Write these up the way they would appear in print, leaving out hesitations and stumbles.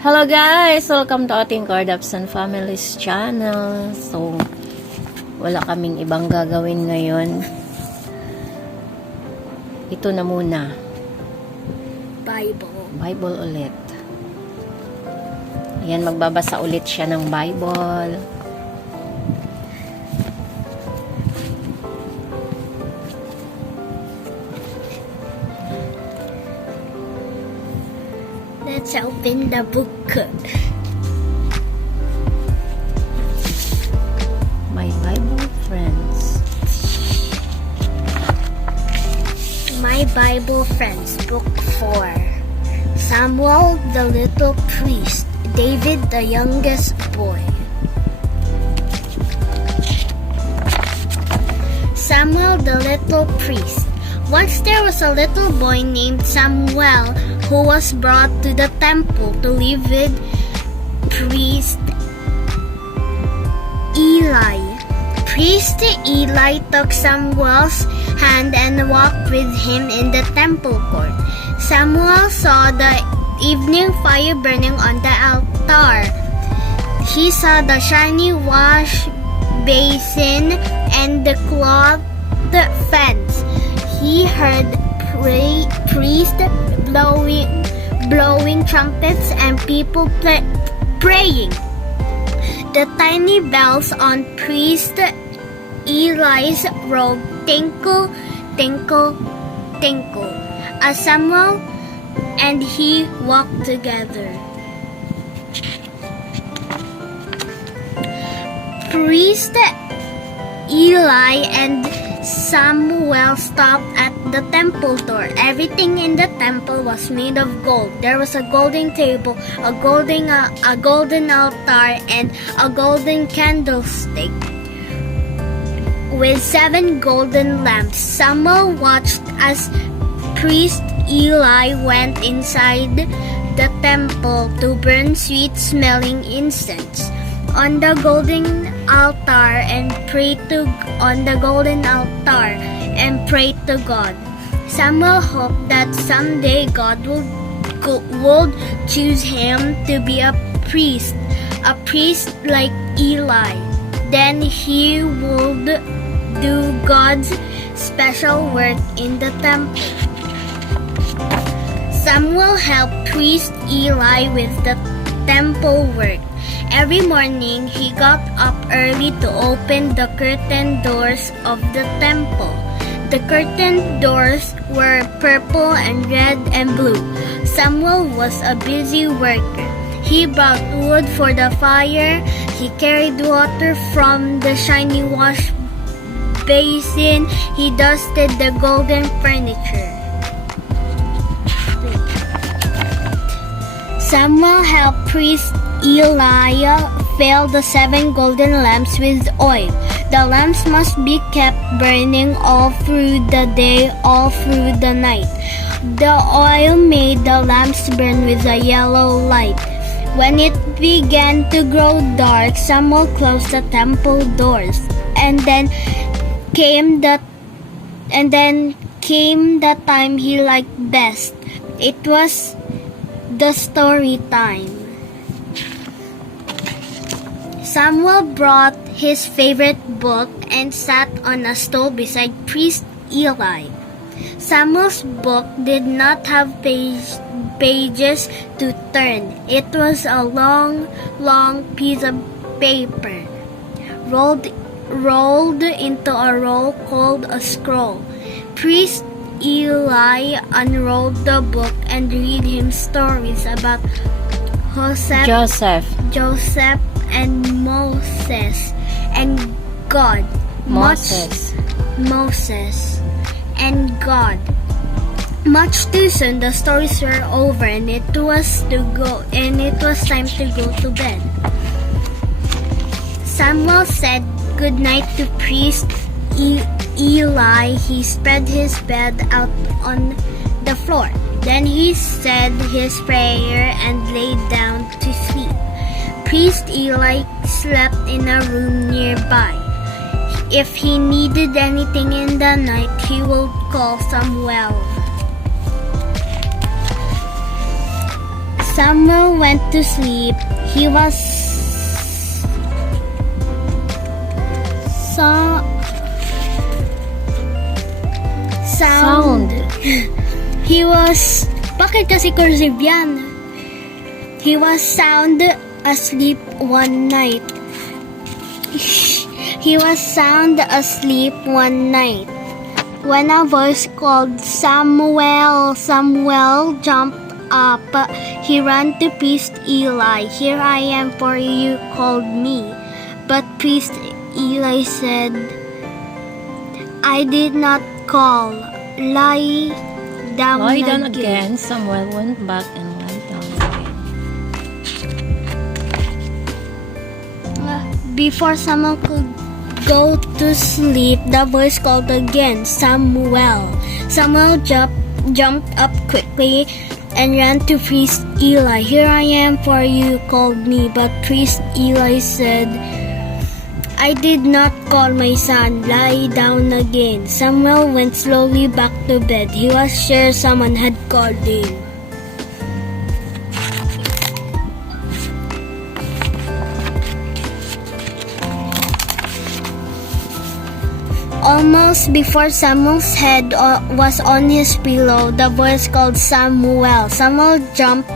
Hello guys! Welcome to ating Cordaps and Families channel. So, wala kaming ibang gagawin ngayon. Ito na muna. Bible ulit. Ayan, magbabasa ulit siya ng Bible. Let's open the book. My Bible friends. My Bible Friends, Book 4. Samuel the little priest, David the youngest boy. Samuel the little priest. Once there was a little boy named Samuel who was brought to the temple to live with priest Eli. Priest Eli took Samuel's hand and walked with him in the temple court. Samuel saw the evening fire burning on the altar. He saw the shiny wash basin and the cloth fence. He heard priest blowing trumpets and people praying. The tiny bells on priest Eli's robe tinkle, tinkle, tinkle as Samuel and he walked together. Priest Eli and Samuel stopped at the temple door. Everything in the temple was made of gold. There was a golden table, a golden altar, and a golden candlestick with 7 golden lamps. Samuel watched as priest Eli went inside the temple to burn sweet-smelling incense on the golden altar and pray to God. Samuel hoped that someday God would choose him to be a priest like Eli. Then he would do God's special work in the temple. Samuel helped priest Eli with the temple work. Every morning, he got up early to open the curtain doors of the temple. The curtain doors were purple and red and blue. Samuel was a busy worker. He brought wood for the fire. He carried water from the shiny wash basin. He dusted the golden furniture. Samuel helped priest Eli fill the 7 golden lamps with oil. The lamps must be kept burning all through the day, all through the night. The oil made the lamps burn with a yellow light. When it began to grow dark, Samuel closed the temple doors. And then came the time he liked best. It was the story time. Samuel brought his favorite book and sat on a stool beside priest Eli. Samuel's book did not have pages to turn. It was a long piece of paper, rolled into a roll called a scroll. Priest Eli unrolled the book and read him stories about Joseph and Moses and God. Moses and God. Much too soon, the stories were over and it was time to go to bed. Samuel said good night to priest Eli. He spread his bed out on the floor. Then he said his prayer and lay down to sleep. Priest Eli slept in a room nearby. If he needed anything in the night, he would call Samuel. Samuel went to sleep. He was sound. He was bakit kasi cursive yan? He was sound asleep one night. He was sound asleep one night. When a voice called Samuel, Samuel jumped up. He ran to priest Eli. Here I am, for you called me. But priest Eli said, I did not call. Lie down again. Samuel went back and lie down again. Before Samuel could go to sleep, the voice called again, Samuel. Samuel jumped up quickly and ran to priest Eli. Here I am, for you called me. But priest Eli said, I did not call, my son. Lie down again. Samuel went slowly back to bed. He was sure someone had called him. Almost before Samuel's head was on his pillow, the voice called Samuel. Samuel jumped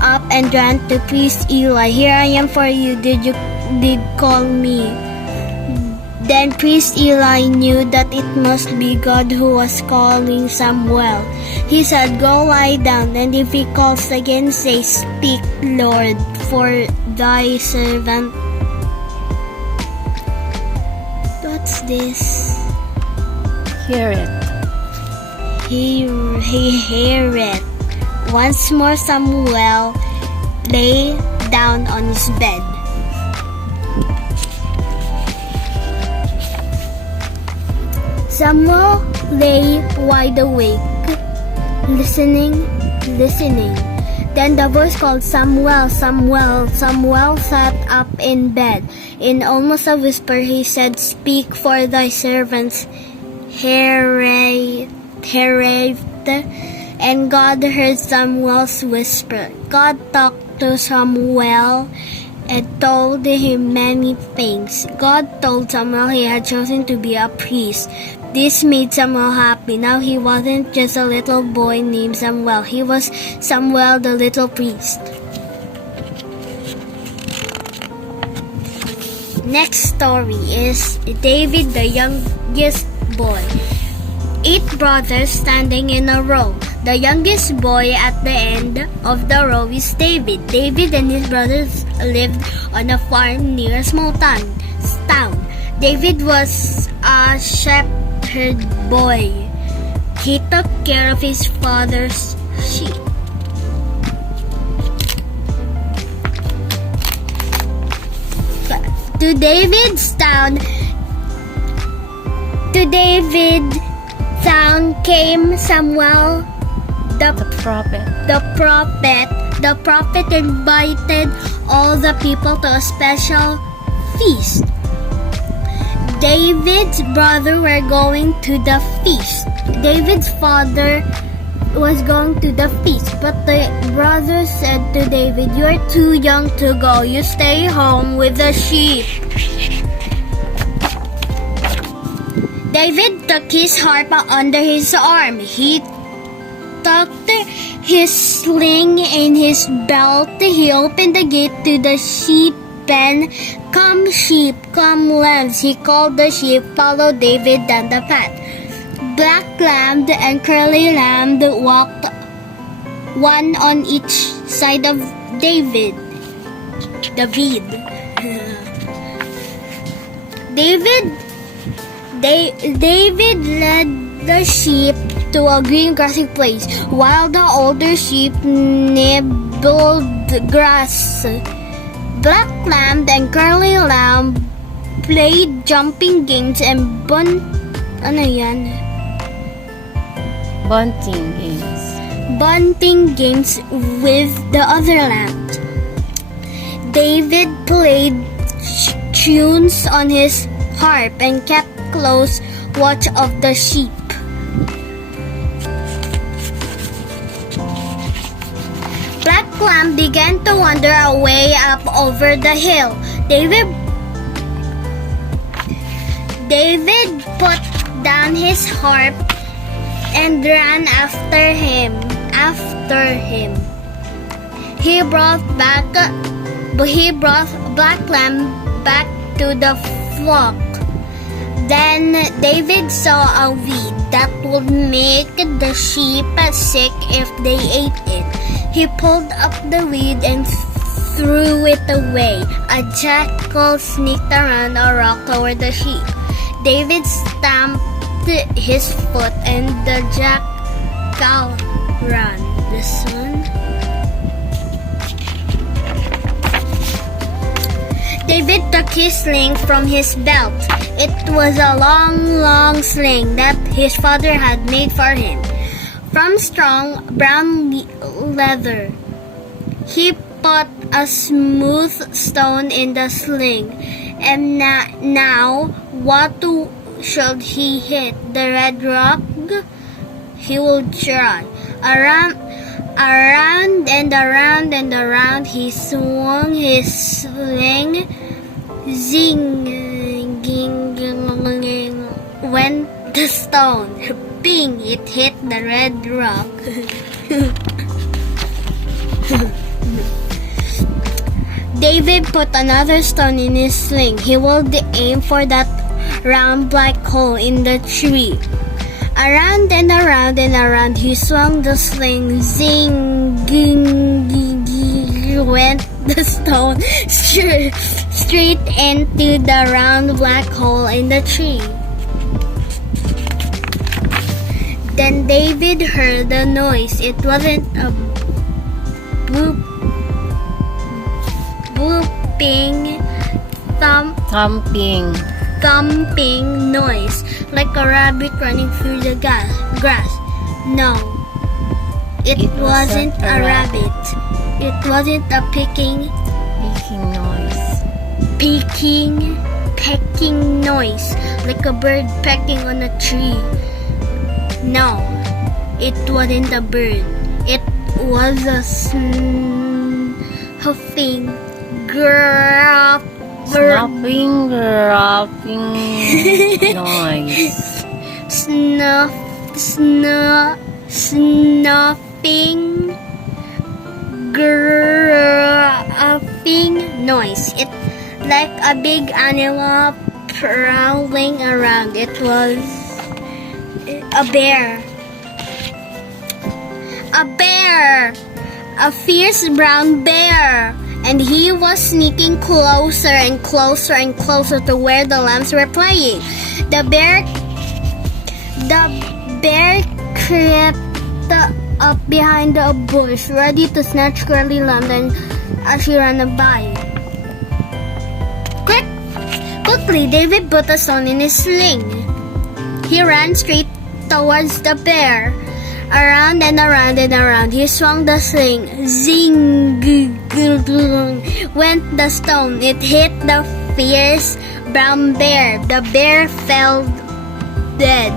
up and ran to priest Eli. Here I am, for you did call me. Then priest Eli knew that it must be God who was calling Samuel. He said, Go lie down, and if he calls again, say, Speak, Lord, for thy servant. What's this? Hear it. He hear it. Once more Samuel lay down on his bed. Samuel lay wide awake, listening. Then the voice called Samuel, Samuel. Samuel sat up in bed. In almost a whisper he said, Speak, for thy servants heareth. And God heard Samuel's whisper. God talked to Samuel and told him many things. God told Samuel he had chosen to be a priest. This made Samuel happy. Now he wasn't just a little boy named Samuel. He was Samuel the little priest. Next story is David the youngest boy. 8 brothers standing in a row. The youngest boy at the end of the row is David. David and his brothers lived on a farm near a small town. David was a shepherd boy. He took care of his father's sheep. To David's town came Samuel the prophet. The prophet invited all the people to a special feast. David's brothers were going to the feast. David's father was going to the feast, but the brothers said to David, "You are too young to go. You stay home with the sheep." David took his harp under his arm. He tucked his sling in his belt. He opened the gate to the sheep pen. "Come sheep, come lambs," he called the sheep. Follow David down the path. Black lamb and curly lamb walked one on each side of David. David led the sheep to a green grassy place, while the older sheep nibbled grass. Black lamb and curly lamb played jumping games and bunting games with the other lambs. David played tunes on his harp and kept close watch of the sheep. Black lamb began to wander away up over the hill. David put down his harp and ran after him. He brought Black Lamb back to the flock. Then David saw a weed that would make the sheep sick if they ate it. He pulled up the weed and threw it away. A jackal sneaked around a rock toward the sheep. David stamped his foot and the jackal ran. The sun. David took his sling from his belt. It was a long sling that his father had made for him from strong brown leather. He put a smooth stone in the sling, and now what should he hit? The red rock? He will try. Around and around he swung his sling. Zing, went the stone. Bing, it hit the red rock. David put another stone in his sling. He will aim for that round black hole in the tree. Around and around he swung the sling. Zing, went the stone straight into the round black hole in the tree. Then David heard the noise. It wasn't a whooping, thumping noise like a rabbit running through the grass. No, it wasn't a rabbit. It wasn't a pecking noise like a bird pecking on a tree. No, it wasn't a bird. It was a huffing, Snapping, growling noise. Snuffing, growling noise. It like a big animal prowling around. It was a bear. A fierce brown bear. And he was sneaking closer and closer to where the lambs were playing. The bear crept up behind a bush, ready to snatch Curly Lamb as she ran by. Quickly, David put a stone in his sling. He ran straight towards the bear. Around and around he swung the sling. Zing, went the stone. It hit the fierce brown bear. The bear fell dead.